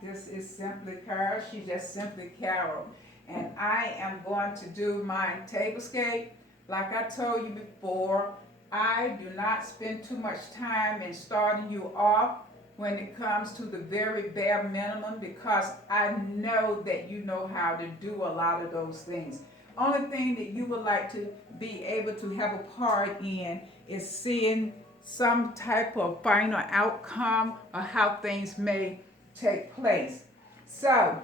This is Simply Carol. She's just Simply Carol. And I am going to do my tablescape. Like I told you before, I do not spend too much time in starting you off when it comes to the very bare minimum because I know that you know how to do a lot of those things. Only thing that you would like to be able to have a part in is seeing some type of final outcome of how things may take place. So,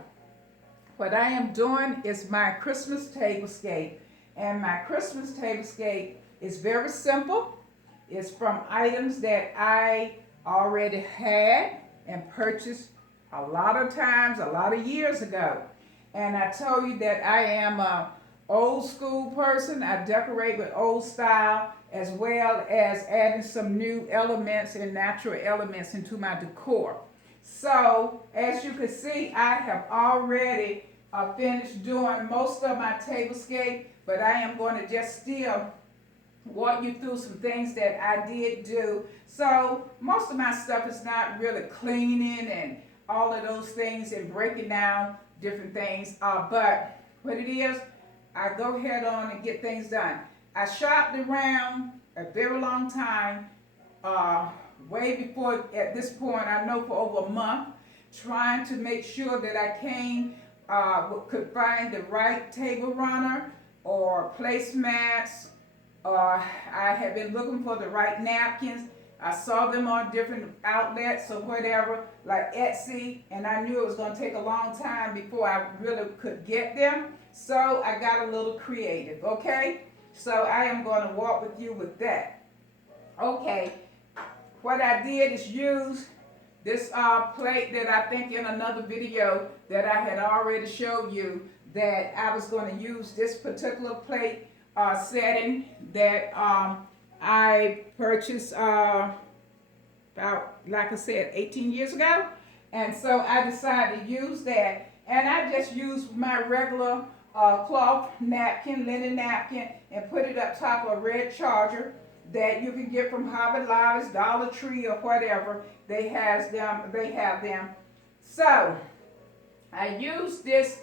what I am doing is my Christmas tablescape, and my Christmas tablescape is very simple. It's from items that I already had and purchased a lot of times, a lot of years ago. And I told you that I am a old school person. I decorate with old style as well as adding some new elements and natural elements into my decor. So, as you can see, I have already finished doing most of my tablescape, but I am going to just still walk you through some things that I did do. So, most of my stuff is not really cleaning and all of those things and breaking down different things, but what it is, I go ahead on and get things done. I shopped around a very long time, way before at this point, I know for over a month, trying to make sure that could find the right table runner or placemats. I have been looking for the right napkins. I saw them on different outlets or whatever, like Etsy, and I knew it was going to take a long time before I really could get them. So I got a little creative, okay? So I am going to walk with you with that. Okay, what I did is use this plate that I think in another video that I had already showed you that I was going to use this particular plate setting that I purchased about, like I said, 18 years ago. And so I decided to use that. And I just used my regular cloth napkin, linen napkin, and put it up top of a red charger that you can get from Hobby Lobby's, Dollar Tree, or whatever. They have them. So I used this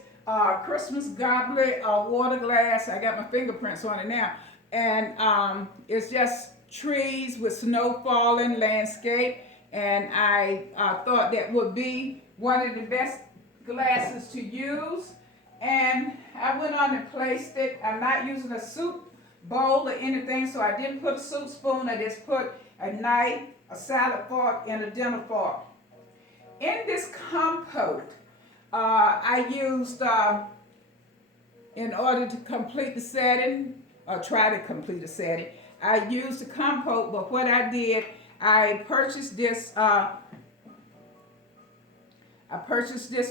Christmas goblet water glass. I got my fingerprints on it now. And it's just trees with snow falling, landscape. And I thought that would be one of the best glasses to use. And I went on and placed it. I'm not using a soup bowl or anything, so I didn't put a soup spoon. I just put a knife, a salad fork, and a dinner fork. In this compote, I used, in order to complete the setting, or try to complete the setting, I used the compote, but what I did, I purchased this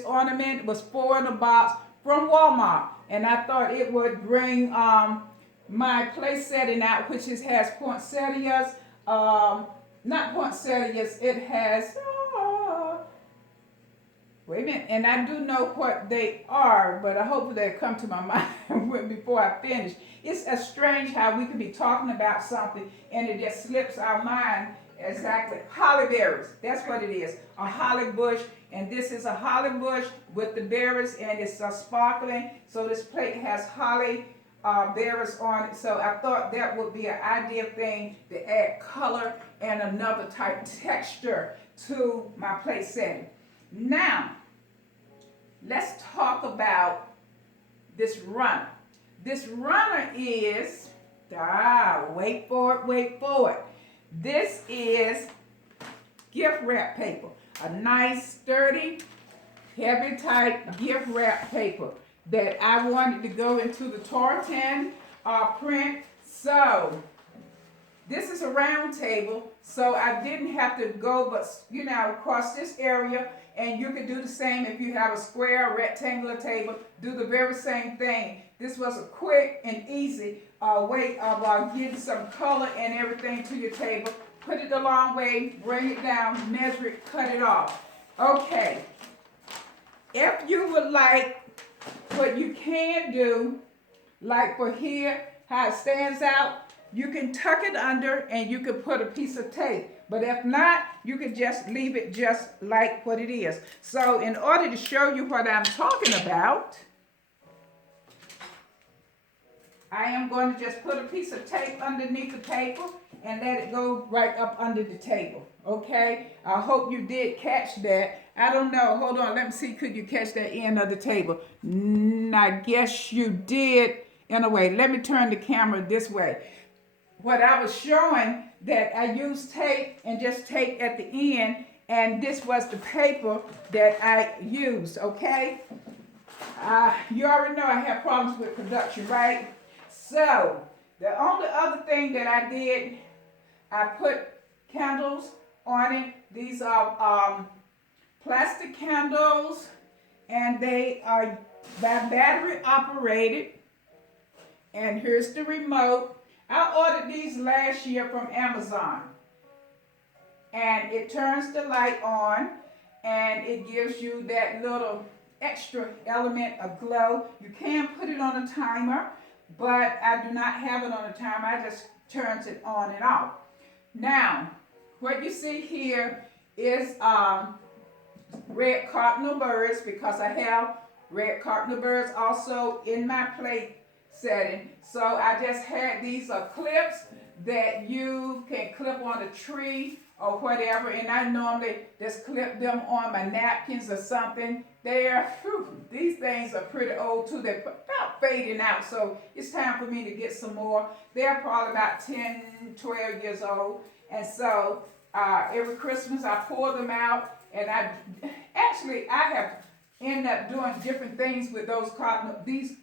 ornament. It was 4 in a box from Wal-Mart, and I thought it would bring my place setting out, which has poinsettias, not poinsettias, it has, wait a minute, and I do know what they are, but I hope they come to my mind before I finish. It's strange how we could be talking about something and it just slips our mind. Exactly, holly berries, that's what it is, a holly bush, and this is a holly bush with the berries, and it's sparkling, so this plate has holly berries on it, so I thought that would be an ideal thing to add color and another type texture to my plate setting. Now, let's talk about this runner. This runner is, wait for it. This is gift wrap paper, a nice, sturdy, heavy type gift wrap paper that I wanted to go into the tartan print. So this is a round table, so I didn't have to go but across this area, and you could do the same if you have a square rectangular table. Do the very same thing. This was a quick and easy way of getting some color and everything to your table. Put it the long way, bring it down, measure it, cut it off. Okay, if you would like, what you can do, like for here, how it stands out, you can tuck it under and you can put a piece of tape. But if not, you can just leave it just like what it is. So in order to show you what I'm talking about, I am going to just put a piece of tape underneath the paper and let it go right up under the table. Okay? I hope you did catch that. I don't know. Hold on. Let me see. Could you catch that end of the table? I guess you did in a way. Let me turn the camera this way. What I was showing that I used tape and just tape at the end, and this was the paper that I used. Okay? You already know I have problems with production, right? So, the only other thing that I did, I put candles on it. These are plastic candles, and they are battery operated. And here's the remote. I ordered these last year from Amazon. And it turns the light on, and it gives you that little extra element of glow. You can put it on a timer, but I do not have it on a timer. I just turns it on and off. Now, what you see here is red cardinal birds, because I have red cardinal birds also in my plate setting. So I just had these clips that you can clip on a tree or whatever, and I normally just clip them on my napkins or something. These things are pretty old too. They're about fading out, so it's time for me to get some more. They're probably about 10, 12 years old, and so every Christmas I pour them out, and I have ended up doing different things with these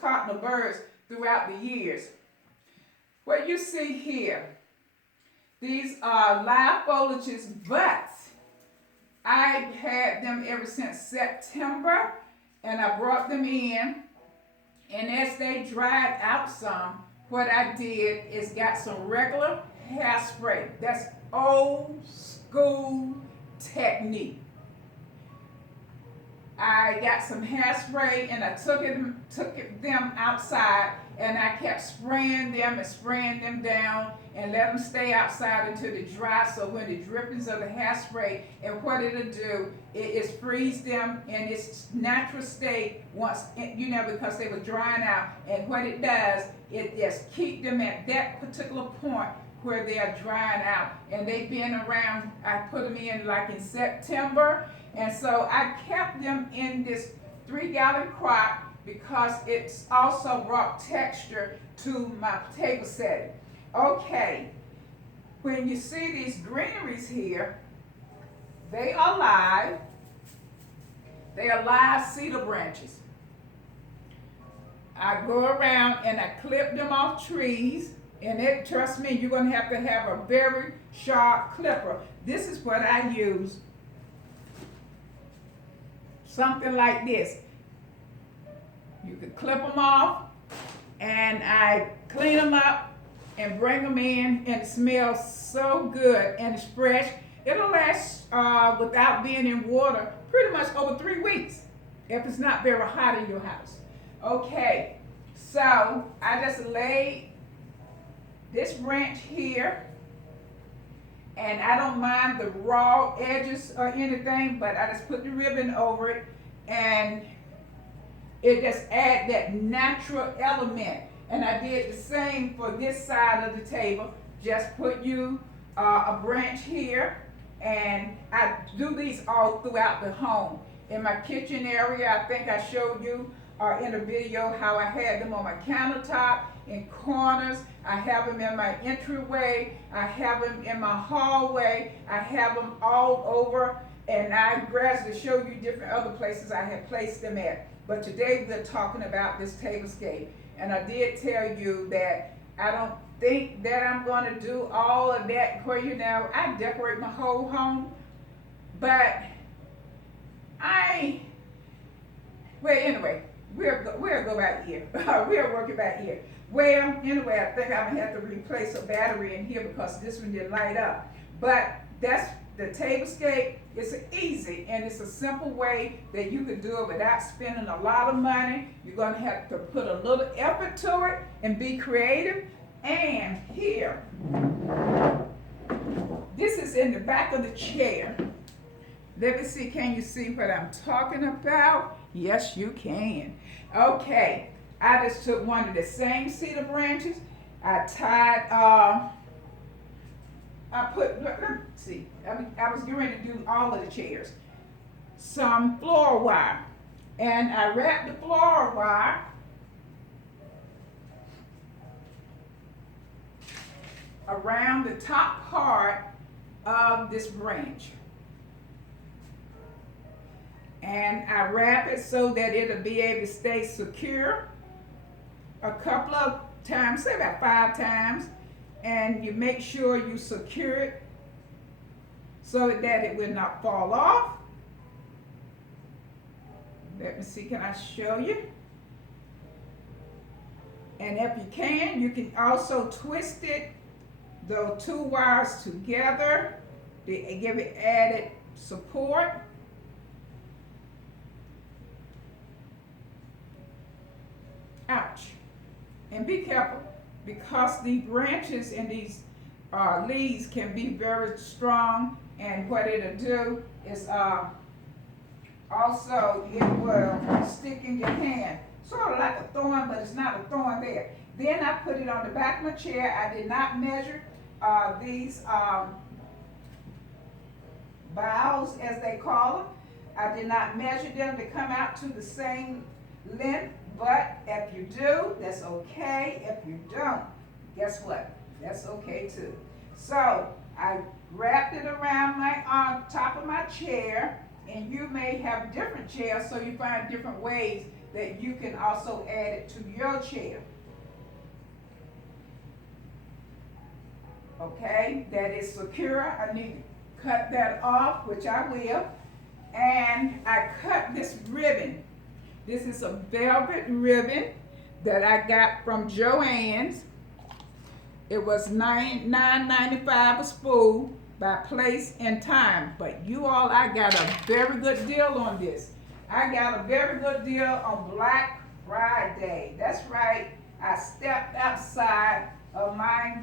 cardinal birds throughout the years. What you see here, these are live foliages, but I had them ever since September, and I brought them in, and as they dried out some, what I did is got some regular hairspray. That's old school technique. I got some hairspray and I took them outside, and I kept spraying them down and let them stay outside until they dry. So when the drippings of the hairspray, and what it'll do, is freeze them in its natural state once, because they were drying out. And what it does, it just keep them at that particular point where they are drying out. And they've been around, I put them in like in September. And so I kept them in this 3-gallon crock because it's also brought texture to my table setting. Okay, when you see these greeneries here, they are live. They are live cedar branches. I go around and I clip them off trees, and trust me, you're going to have a very sharp clipper. This is what I use. Something like this. You can clip them off, and I clean them up and bring them in, and it smells so good, and it's fresh. It'll last without being in water pretty much over 3 weeks if it's not very hot in your house. Okay, so I just laid this branch here, and I don't mind the raw edges or anything, but I just put the ribbon over it, and it just adds that natural element. And I did the same for this side of the table. Just put you a branch here, and I do these all throughout the home. In my kitchen area, I think I showed you in a video how I had them on my countertop, in corners. I have them in my entryway. I have them in my hallway. I have them all over, and I gradually show you different other places I have placed them at. But today we're talking about this tablescape, and I did tell you that I don't think that I'm going to do all of that where I decorate my whole home, but anyway, we'll go back here. We'll work it back here. Well, anyway, I think I'm going to have to replace a battery in here because this one didn't light up. But that's the tablescape. It's easy, and it's a simple way that you can do it without spending a lot of money. You're going to have to put a little effort to it and be creative. And here, this is in the back of the chair. Let me see, can you see what I'm talking about? Yes, you can. Okay, I just took one of the same cedar branches. I tied, let me see, I was getting ready to do all of the chairs. Some floor wire. And I wrapped the floor wire around the top part of this branch. And I wrap it so that it'll be able to stay secure a couple of times, say about 5 times. And you make sure you secure it so that it will not fall off. Let me see, can I show you? And if you can also twist it, the 2 wires together to give it added support. Ouch. And be careful, because the branches and these leaves can be very strong, and what it'll do is also it will stick in your hand, sort of like a thorn, but it's not a thorn there. Then I put it on the back of my chair. I did not measure these boughs, as they call them. I did not measure them to come out to the same length, but if you do, that's okay. If you don't, guess what? That's okay too. So I wrapped it around my top of my chair, and you may have different chairs, so you find different ways that you can also add it to your chair. Okay, that is secure. I need to cut that off, which I will. And I cut this ribbon. This is a velvet ribbon that I got from Joann's. It was $9.95 a spool by place and time. But you all, I got a very good deal on this. I got a very good deal on Black Friday. That's right. I stepped outside of my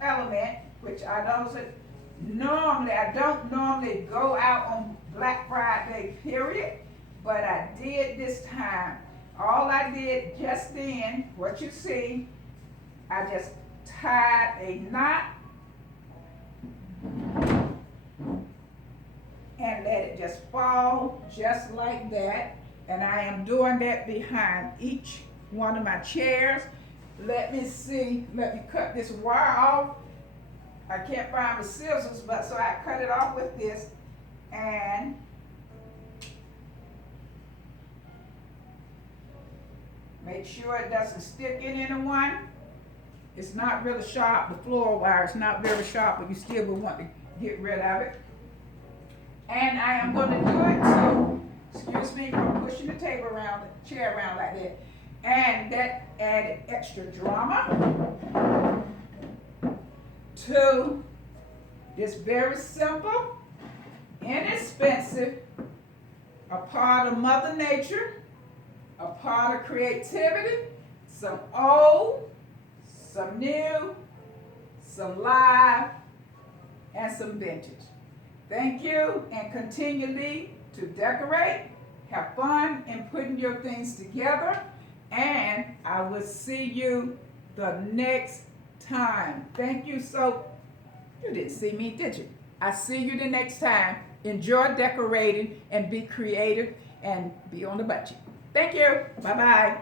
element, which I don't normally go out on Black Friday, period. But I did this time. All I did just then, what you see, I just tied a knot and let it just fall just like that. And I am doing that behind each one of my chairs. Let me see, let me cut this wire off. I can't find my scissors, but so I cut it off with this, and make sure it doesn't stick in anyone. It's not really sharp, the floor wire is not very sharp, but you still will want to get rid of it. And I am going to do it too. Excuse me for pushing the table around, the chair around like that. And that added extra drama to this very simple, inexpensive, a part of Mother Nature, a part of creativity, some old, some new, some live, and some vintage. Thank you, and continually to decorate, have fun in putting your things together, and I will see you the next time. Thank you. So, you didn't see me, did you? I see you the next time. Enjoy decorating and be creative and be on the budget. Thank you. Bye-bye.